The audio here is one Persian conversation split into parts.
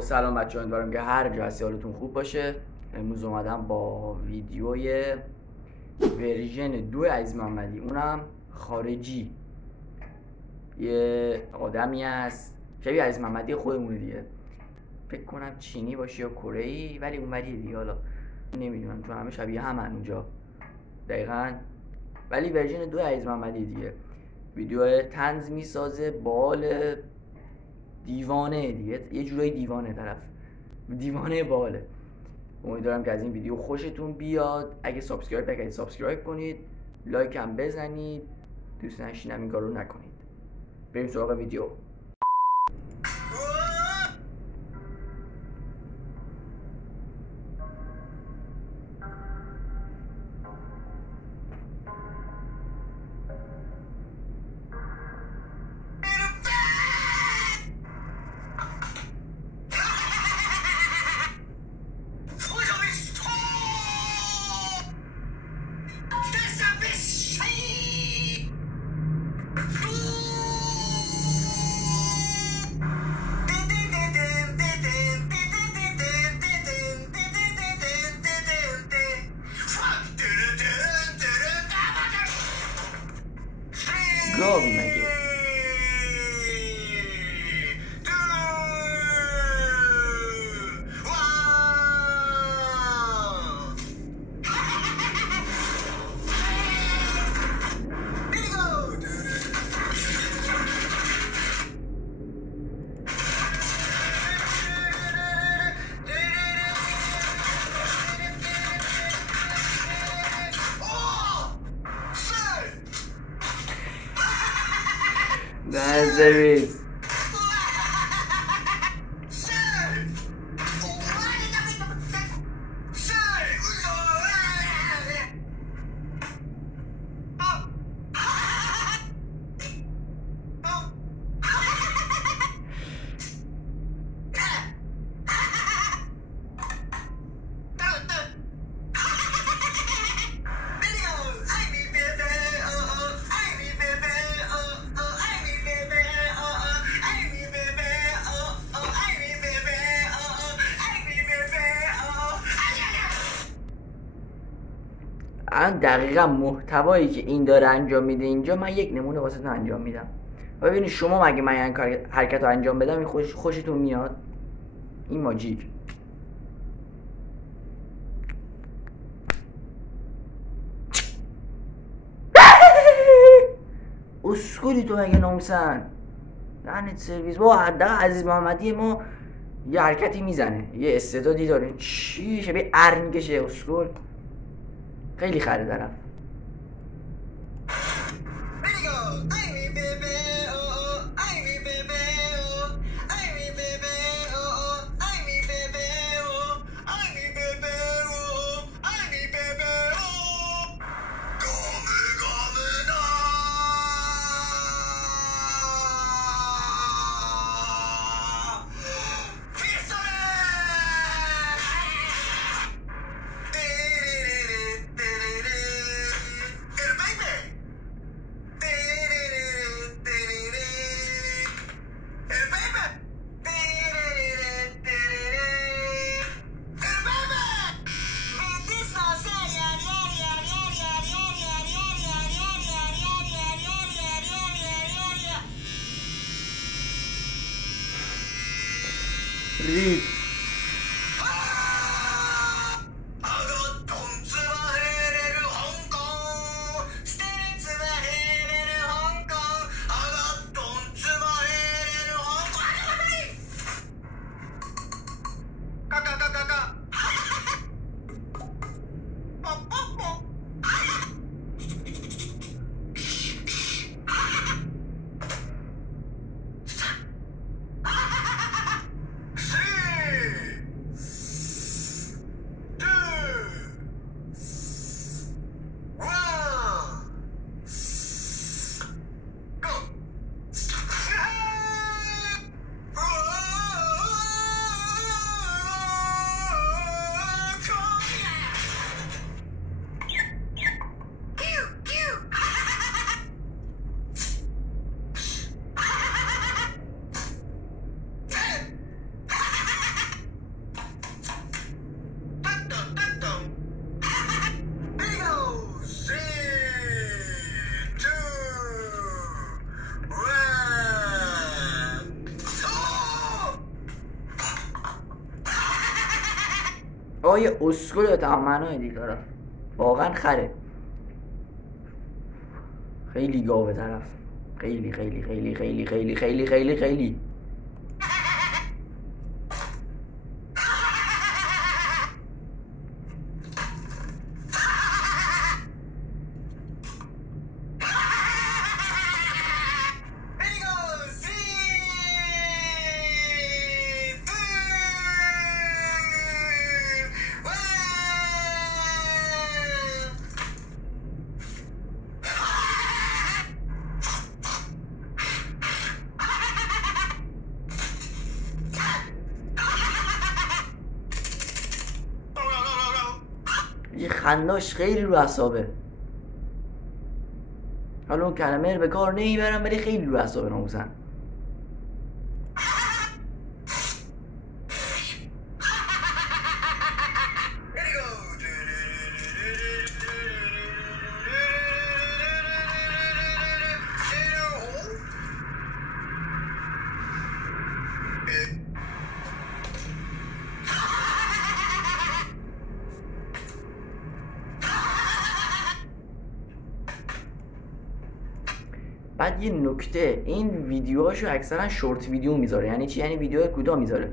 سلام بچه ها، امیدوارم که هر جا هستی حالتون خوب باشه. امروز اومدم با ویدیوی ورژن 2 عزیز محمدی، اونم خارجی. یه آدمی هست شبیه عزیز محمدی خودمونه دیگه، فکر کنم چینی باشه یا کره‌ای، ولی اونوریه دیگه، حالا نمیدونم چون همه شبیه همن اونجا دقیقاً، ولی ورژن 2 عزیز محمدی دیگه. ویدیو طنز میسازه، بال دیوانه دیگه، یه جورایی دیوانه، طرف دیوانه باله. امیدوارم که از این ویدیو خوشتون بیاد. اگه سابسکرایب نکردید سابسکرایب کنید، لایک هم بزنید، دوست نشینم این کارو نکنید. بریم سراغ ویدیو. گاوی مگه؟ That's the reason. الان دقیقا محتوایی که این داره انجام میده اینجا، من یک نمونه واسه انجام میدم و ببینید شما مگه من این حرکت رو انجام بدم این خوشتون میاد؟ این ماجیک اسکولی تو مگه ناموسن لعنت سرویس. با حداقل عزیز محمدی ما یه حرکتی میزنه، یه استعدادی داره. چی شبیه ار میکشه اسکول، خیلی خره طرف. Read. یه اسکول به تمام معنای دیگه طرف واقعا خره، خیلی گاوه طرف، خیلی خیلی خیلی خیلی خیلی خیلی خیلی خیلی یه خنداش خیلی رو اعصابه. حالا اون کلمه رو به کار نمیبرم ولی خیلی رو اعصابه ناموسن. بعد یه نکته، این ویدیوهاشو اکثرا شورت ویدیو میذاره. یعنی چی؟ یعنی ویدیو کوتاه میذاره.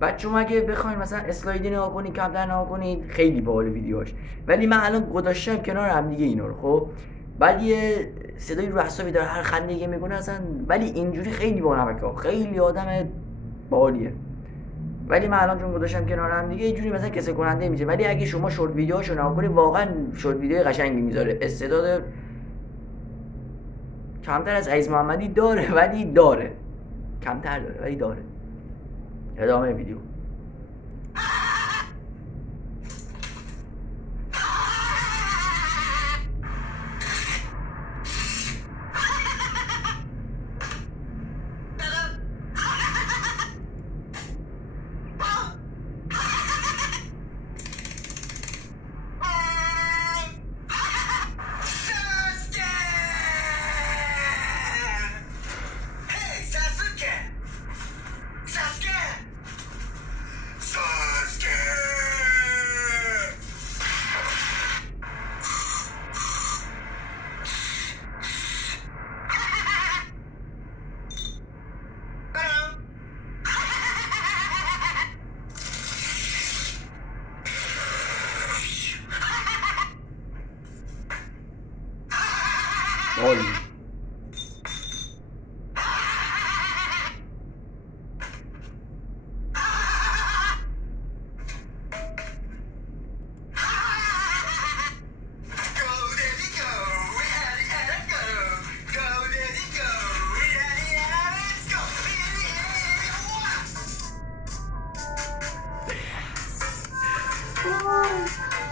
بعد شما اگه بخواید مثلا اسلایدی نگاه کنید، کمتر نگاه کنید، خیلی باحال ویدیوهاش. ولی من الان گذاشتم کنار هم دیگه اینا رو. خب بعد یه صدای رو اعصابی داره، هر خنده‌ای میکنه اصلا، ولی اینجوری خیلی بانمکه، خیلی آدم باحالیه. ولی من الان چون گذاشتم کنار هم دیگه اینجوری مثلا کسل کننده میشه. ولی اگه شما شورت ویدیوهاشو نگاه کنید واقعا شورت ویدیو قشنگی میذاره. استعداد کمتر از عزیز محمدی داره ولی داره، کمتر داره ولی داره. ادامه ویدیو. عالی.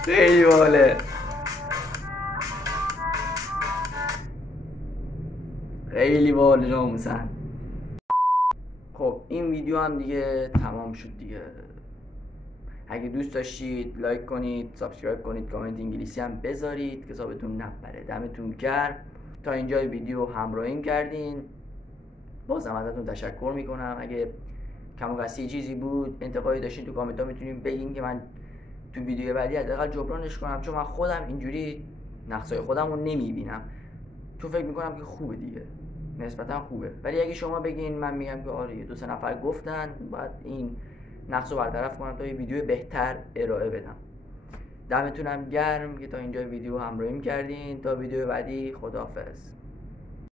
خیلی باله، خیلی باله ناموسن. خب این ویدیو هم دیگه تمام شد دیگه. اگه دوست داشتید لایک کنید، سابسکرایب کنید، کامنت انگلیسی هم بذارید که حسابتون نپره. دمتون گرم تا اینجای ویدیو همراهیم کردین. بازم ازتون تشکر میکنم. اگه کم و قصی چیزی بود، انتقادی داشتین تو کامنت ها میتونین بگین که من تو ویدیو بعدی حداقل جبرانش کنم، چون من خودم اینجوری نقصای خودم رو نمیبینم، چون فکر میکنم که خوبه دیگه، نسبتا خوبه. ولی اگه شما بگین من میگم که آره 2-3 نفر گفتن، باید این نقص رو برطرف کنم تا یه ویدیو بهتر ارائه بدم. دمتونم گرم که تا اینجا ویدیو همراهیم کردین. تا ویدیو بعدی، خداحافظ.